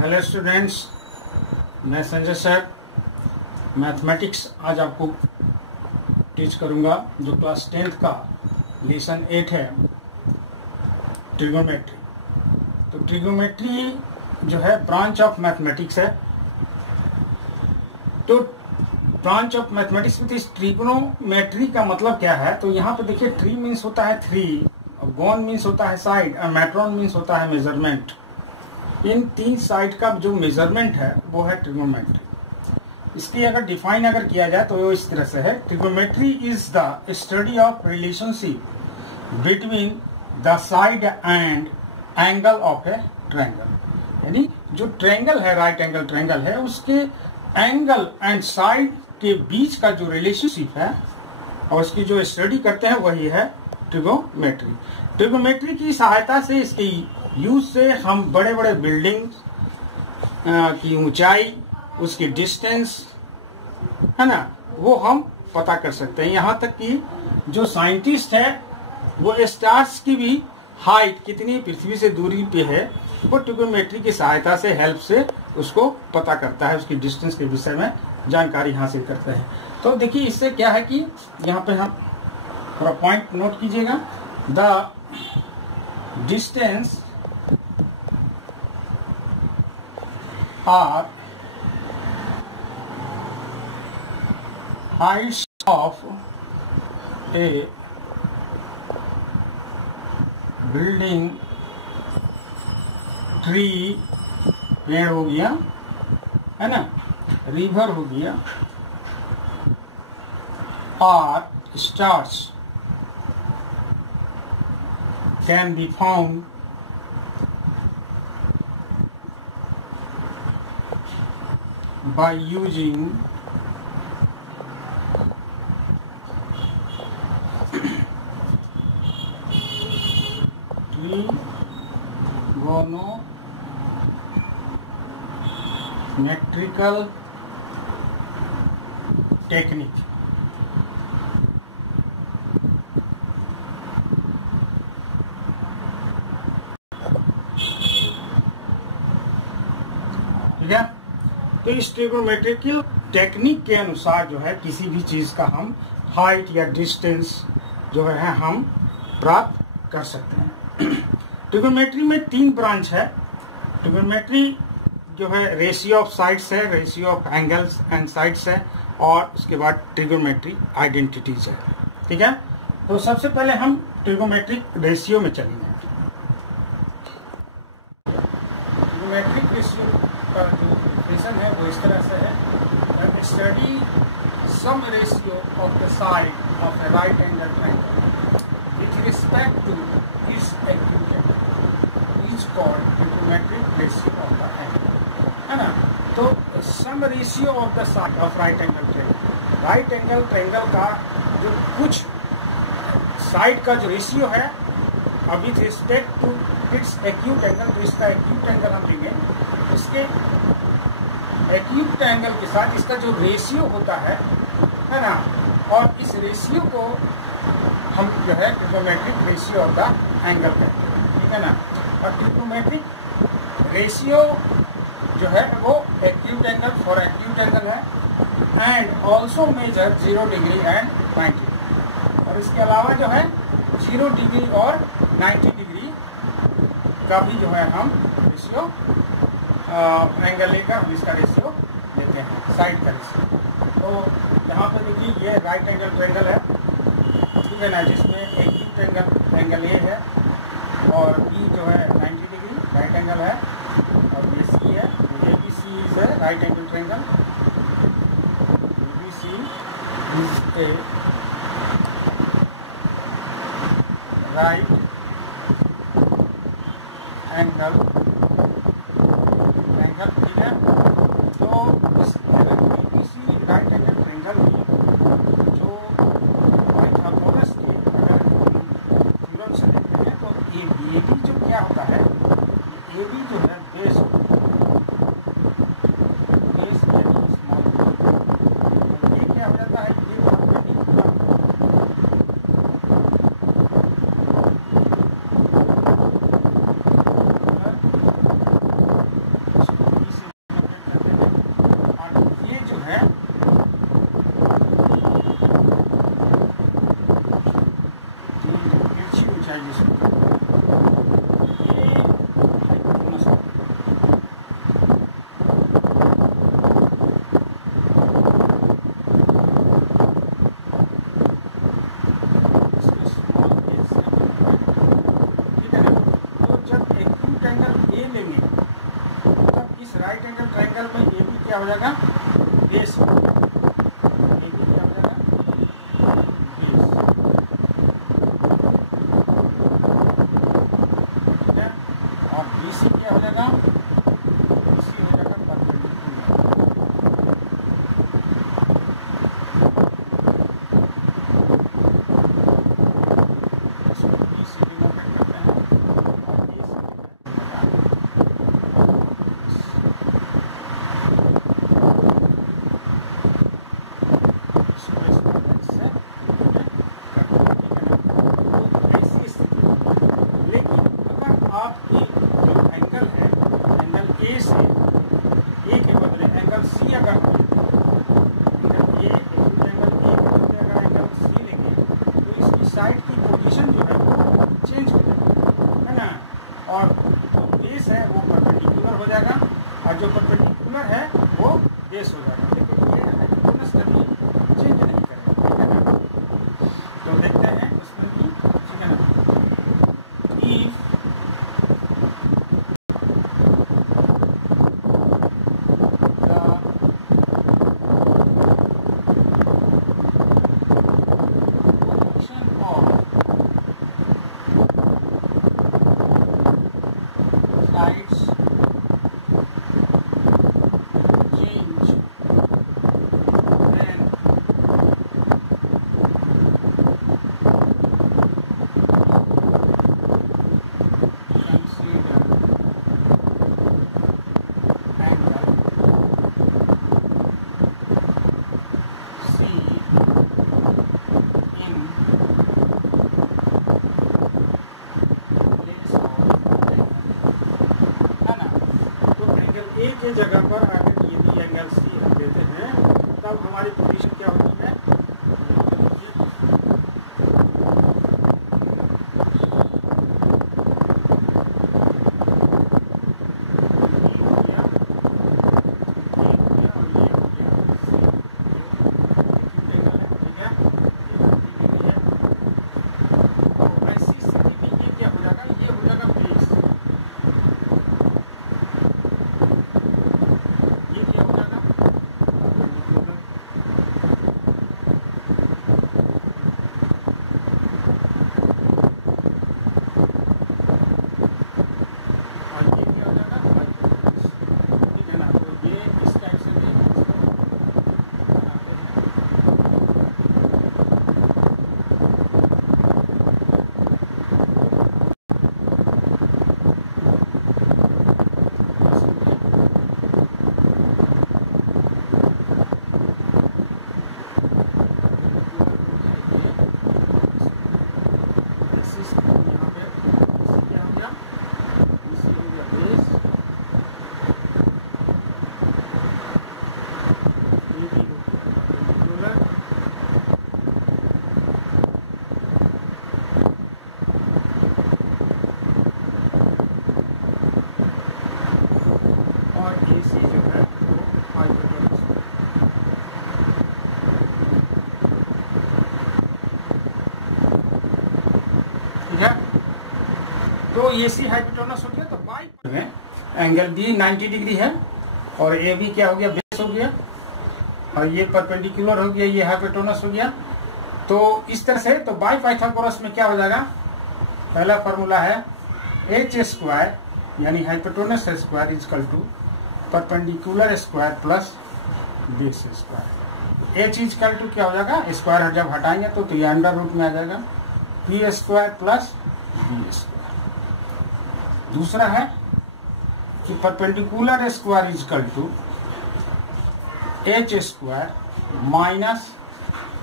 Hello students, मैं Sanjay sir mathematics आज आपको टीच करूंगा। जो क्लास 10th का लेसन 8 है ट्रिगोनोमेट्री। तो ट्रिगोनोमेट्री जो है ब्रांच ऑफ मैथमेटिक्स है। तो ब्रांच ऑफ मैथमेटिक्स में इस ट्रिगोनोमेट्री का मतलब क्या है? तो यहाँ पे देखिए, ट्री मीन्स होता है थ्री, गोन मीन्स होता है साइड, और मैट्रॉन मीन्स होता है मेजरमेंट। इन तीन साइड का जो मेजरमेंट है वो है ट्रिगोनोमेट्री। इसकी अगर डिफाइन किया जाए तो वो इस तरह से है: trigonometry is the study of relationship between the side and angle of A triangle. यानी जो ट्रायंगल है, राइट एंगल ट्रायंगल है, उसके एंगल एंड साइड के बीच का जो रिलेशनशिप है और उसकी जो स्टडी करते हैं वही है ट्रिगोनोमेट्री। ट्रिगोनोमेट्री की सहायता से, इसकी यूज से हम बड़े बड़े बिल्डिंग की ऊंचाई, उसकी डिस्टेंस है ना, वो हम पता कर सकते हैं। यहाँ तक कि जो साइंटिस्ट है वो स्टार्स की भी हाइट कितनी पृथ्वी से दूरी पे है वो ट्रिगोनोमेट्री की सहायता से, हेल्प से उसको पता करता है, उसकी डिस्टेंस के विषय में जानकारी हासिल करते हैं। तो देखिए, इससे क्या है कि यहाँ पे हम थोड़ा पॉइंट नोट कीजिएगा। The distance are heights of a building, tree पेड़ हो गया है ना, रिवर हो गया, और stars can be found by using trigonometrical technique। ठीक है, तो इस ट्रिगोनोमेट्रिकल टेक्निक के अनुसार जो है किसी भी चीज का हम हाइट या डिस्टेंस जो है हम प्राप्त कर सकते हैं। ट्रिगोनोमेट्री में तीन ब्रांच है। ट्रिगोनोमेट्री जो है रेशियो ऑफ साइड्स है, ratio of angles and sides है, और उसके बाद ट्रिगोनोमेट्री आइडेंटिटीज है। ठीक है, तो सबसे पहले हम ट्रिगोनोमेट्रिक रेशियो में चलेंगे। ट्रिगोनोमेट्रिक रेशियो का जो डिफिनेशन है वो इस तरह से है: study some ratio of the side of a right angle triangle with respect to its acute angle is called trigonometric ratio of the angle, है ना। तो some ratio of the side of right angle triangle, right angle triangle का जो कुछ side का जो ratio है with respect to its acute angle, तो इसका एक्यूट एंगल हम लेंगे, इसके एक्यूट एंगल के साथ इसका जो रेशियो होता है ना, और इस रेशियो को हम जो है trigonometric ratio of the angle कहते हैं। ठीक है ना। और ट्रिगोनोमेट्रिक रेशियो जो है वो acute angle for acute angle है and also measure 0 degree and 90, और इसके अलावा जो है 0 डिग्री और 90 डिग्री का भी जो है हम रेशियो एंगल लेकर हम इसका रेशियो लेते हैं, साइड का रेशियो। तो यहाँ पे देखिए, ये राइट एंगल ट्रायंगल है, ठीक है ना, जिसमें एक्यूट एंगल ए है, और ई जो है 90 डिग्री राइट एंगल है, और ये सी है, ये B C is a right angle triangle, B C is a right angle. ठीक है, तो इस किसी राइट एंगल ट्रायंगल में जो हाइपोटेनस के अगर थ्योरम से देखते हैं तो ए बी जो क्या होता है, ए बी जो है बेस यानी स्मॉल, ये क्या हो जाता है, ये चाहे जिसको ये हाइपोटेनस राइट एंगल ट्रायंगल में ये भी क्या हो जाएगा, बेस हो जाएगा, ये भी क्या हो जाएगा, बेस। ठीक है, और BC क्या हो जाएगा, BC हो जाएगा परपेंडिकुलर। इसको BC डिनोटेट करते हैं और AC साइड की पोजीशन जो है वो चेंज हो जाएगी, है ना, और जो बेस है वो परपेंडिकुलर हो जाएगा और जो परपेंडिकुलर है वो बेस हो जाएगा, लेकिन ये हाइपोटेनस कभी चेंज नहीं करेगा। ठीक है ना, तो देखते हैं उसमें भी। ठीक है ना, if sides change then consider angle C in place of A के जगह पर अगर यदि एंगल C हम देते हैं तब हमारी पोजीशन क्या होती है, और AC जो है वो हाइपोटेनस। ठीक है, तो AC हाइपोटेनस हो गया। तो बाई एंगल B 90 डिग्री है और AB क्या हो गया, बेस हो गया, और ये परपेंडिकुलर हो गया, ये हाइपोटेनस हो गया। तो इस तरह से तो बाई पाइथागोरस में क्या हो जाएगा, पहला फॉर्मूला है h स्क्वायर यानी hypotenuse square equal to perpendicular square plus base square. h equal to क्या हो जाएगा, स्क्वायर जब हटाएंगे तो ये अंडर रूट में आ जाएगा, p square plus b square. दूसरा है कि perpendicular square equal to h square minus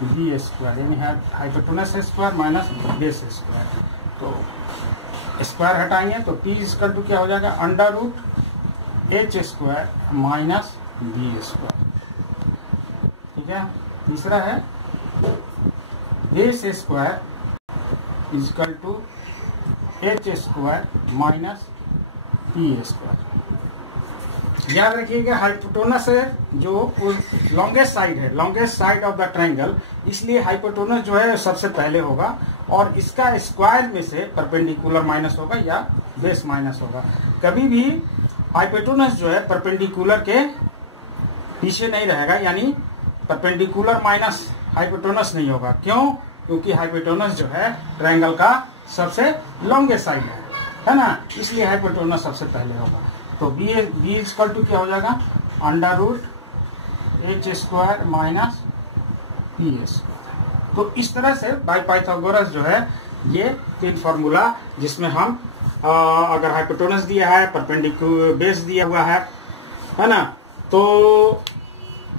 b square यानी hypotenuse square minus base square. तो स्क्वायर हटाएंगे तो p इक्वल टू क्या हो जाएगा, under root h square minus b square. ठीक है, तीसरा है base square equal to H square minus P square. याद रखिएगा हाइपोटेनस है जो लॉन्गेस्ट साइड है, longest side of the triangle, इसलिए हाइपोटेनस जो है सबसे पहले होगा और इसका स्क्वायर में से परपेंडिकुलर माइनस होगा या बेस माइनस होगा। कभी भी हाइपोटेनस जो है परपेंडिकुलर के पीछे नहीं रहेगा, यानी परपेंडिकुलर माइनस हाइपोटेनस नहीं होगा। क्यों? क्योंकि हाइपोटेनस जो है ट्रायंगल का सबसे लॉन्गेस्ट साइड है ना, इसलिए हाइपोटेनस सबसे पहले होगा। तो बी इक्वल टू क्या हो जाएगा, under root H square minus P square. तो इस तरह से बाय पाइथागोरस जो है ये 3 फॉर्मूला, जिसमें हम अगर हाइपोटेनस दिया है, परपेंडिकुलर बेस दिया हुआ है ना, तो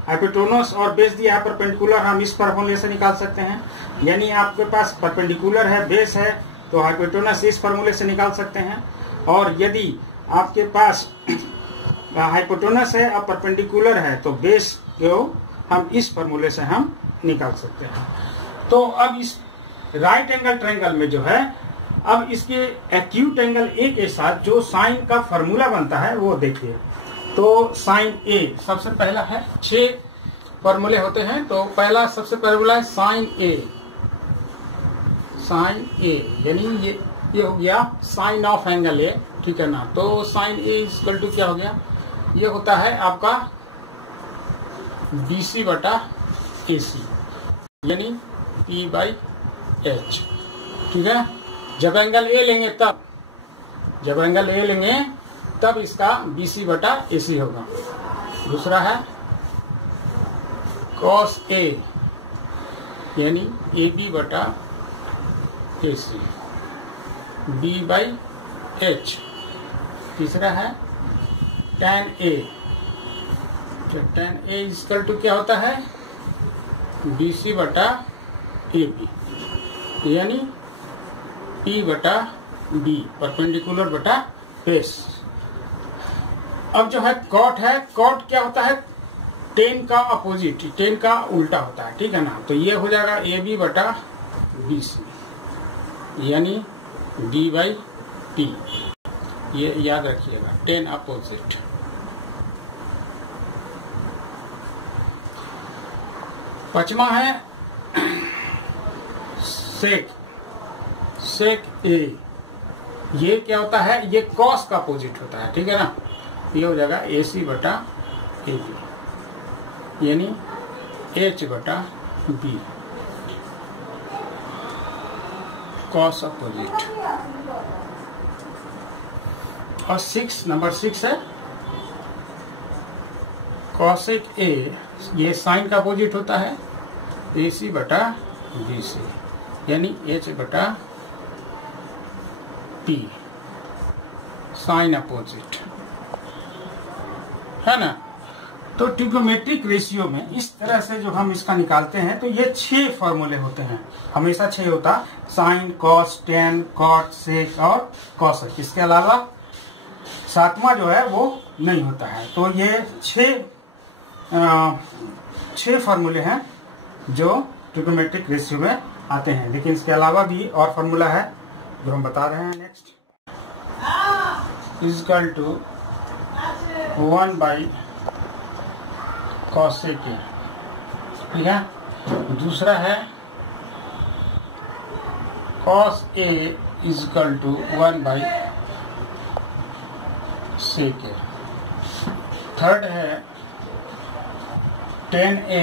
हाइपोटेनस और बेस दिया है परपेंडिकुलर, हम इस फॉर्मूले से निकाल सकते हैं। यानी आपके पास परपेंडिकुलर है, बेस है, तो हाइपोटेनस इस फॉर्मूले से निकाल सकते हैं। और यदि आपके पास हाइपोटेनस है और परपेंडिकुलर है तो बेस को हम इस फॉर्मूले से हम निकाल सकते हैं। तो अब इस राइट एंगल ट्रायंगल में जो है, अब इसके एक्यूट एंगल ए के साथ जो साइन का फॉर्मूला बनता है वो देखिए। तो साइन ए सबसे पहला है, 6 फॉर्मूले होते हैं। तो पहला सबसे फॉर्मूला है साइन ए, साइन ए यानी ये हो गया साइन ऑफ एंगल ए, ठीक है ना। तो साइन ए इक्वल टू क्या हो गया, ये होता है आपका BC बटा AC, यानी P बाई H, ठीक है। जब एंगल ए लेंगे तब इसका BC बटा AC होगा। दूसरा है cos A, यानी AB बटा AC, B बाई H। तीसरा है tan A, तो tan A इक्वल टू क्या होता है, BC बटा AB, यानी P बटा B, परपेंडिकुलर बटा बेस। अब जो है कॉट क्या होता है, tan का अपोजिट, tan का उल्टा होता है, ठीक है ना। तो ये हो जाएगा AB बटा BC, यानी D बाई P, ये याद रखिएगा, tan अपोजिट। पांचवा है सेक ए, ये क्या होता है, ये कॉस का अपोजिट होता है, ठीक है ना। ये हो जाएगा AC बटा AB, यानी H बटा B, कॉस अपोजिट। और नंबर 6 है कॉसेक ए, ये साइन का अपोजिट होता है, AC बटा BC, यानी H बटा P, साइन अपोजिट, है ना। तो ट्रिग्नोमेट्रिक रेशियो में इस तरह से जो हम इसका निकालते हैं, तो ये 6 फॉर्मूले होते हैं, हमेशा 6 होता, साइन, कॉस, टेन, कॉट, सेक और कॉसेक। इसके अलावा 7वां जो है वो नहीं होता है। तो ये 6 फॉर्मूले हैं जो ट्रिग्नोमेट्रिक रेशियो में आते हैं, लेकिन इसके अलावा भी और फॉर्मूला है जो हम बता रहे हैं। Next equal to 1 by cosec A, ठीक है। दूसरा है cos A equal to 1 by sec A. Third है tan A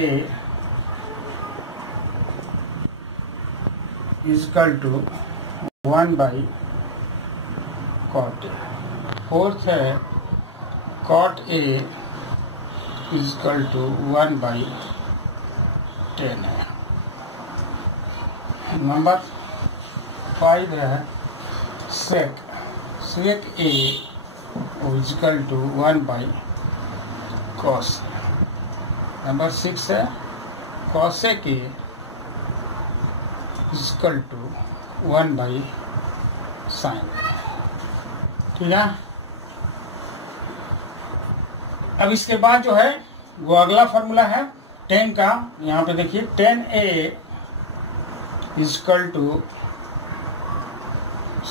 equal to 1 by cot A. Fourth है cot A equal to 1 by tan A। Number 5 है sec A equal to 1 by cos. Number 6 है cosec A equal to 1 by sine, ठीक है। अब इसके बाद जो है वो अगला फॉर्मूला है tan का, यहाँ पे देखिए tan A equal to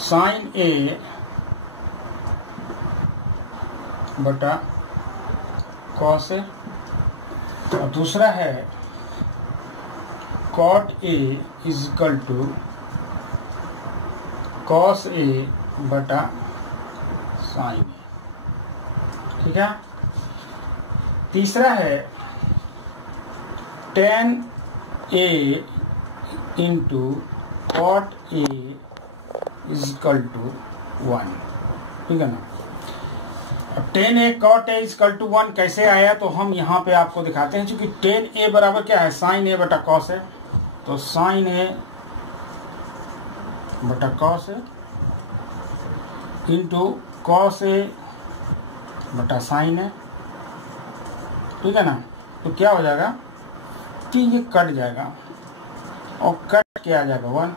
sine A बटा कॉस ए, और दूसरा है cot A is equal to cos A बटा साइन ए। ठीक है। तीसरा है tan A into cot A is equal to 1। ठीक है ना। अब tan A cot A is equal to 1 कैसे आया, तो हम यहाँ पे आपको दिखाते हैं। क्योंकि टेन ए बराबर क्या है, साइन ए बटा कॉस है, तो साइन ए बटा cos A into cos A बटा साइन ए। ठीक है ना। तो क्या हो जाएगा कि ये कट जाएगा और कट क्या आ जाएगा 1।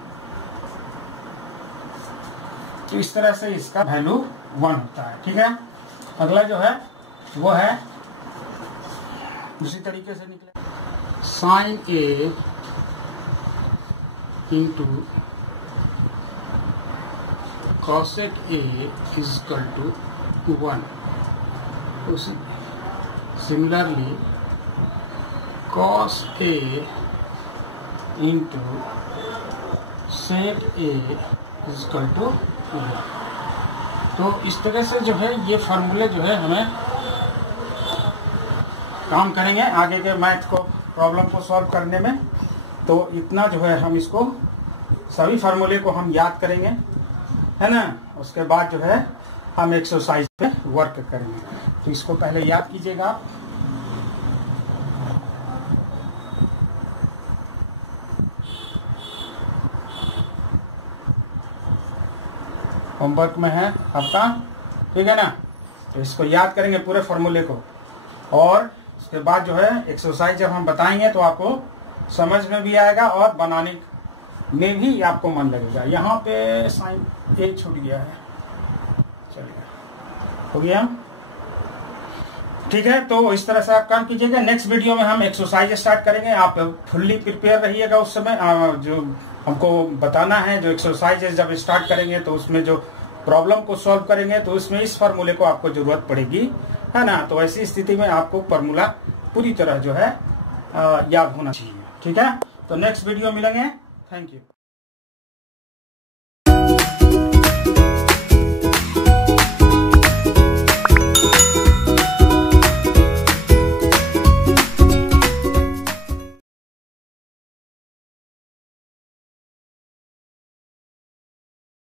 तो इस तरह से इसका वैल्यू 1 होता है। ठीक है। अगला जो है वो है उसी तरीके से निकले, sine A into cosec A is equal to 1। उसी similarly cos A into sec A is equal to 1। तो इस तरह से जो है ये फार्मूले जो है हमें काम करेंगे आगे के मैथ को प्रॉब्लम को सॉल्व करने में। तो इतना जो है हम इसको सभी फार्मूले को हम याद करेंगे, है ना। उसके बाद जो है हम एक्सरसाइज पे वर्क करेंगे। तो इसको पहले याद कीजिएगा आप। होमवर्क में है आपका। ठीक है ना। तो इसको याद करेंगे पूरे फॉर्मूले को, और उसके बाद जो है एक्सरसाइज जब हम बताएंगे तो आपको समझ में भी आएगा और बनाने में भी आपको मन लगेगा। यहाँ पे साइन ए छूट गया है, चलिए हो गया। ठीक है। तो इस तरह से आप काम कीजिएगा। नेक्स्ट वीडियो में हम एक्सरसाइज स्टार्ट करेंगे। आप फुल्ली प्रिपेयर रहिएगा उस समय। जो हमको बताना है जो एक्सरसाइज जब स्टार्ट करेंगे तो उसमें जो प्रॉब्लम को सॉल्व करेंगे तो उसमें इस फार्मूले को आपको जरूरत पड़ेगी, है ना। तो ऐसी स्थिति में आपको फार्मूला पूरी तरह जो है याद होना चाहिए। ठीक है। तो नेक्स्ट वीडियो मिलेंगे। Thank you.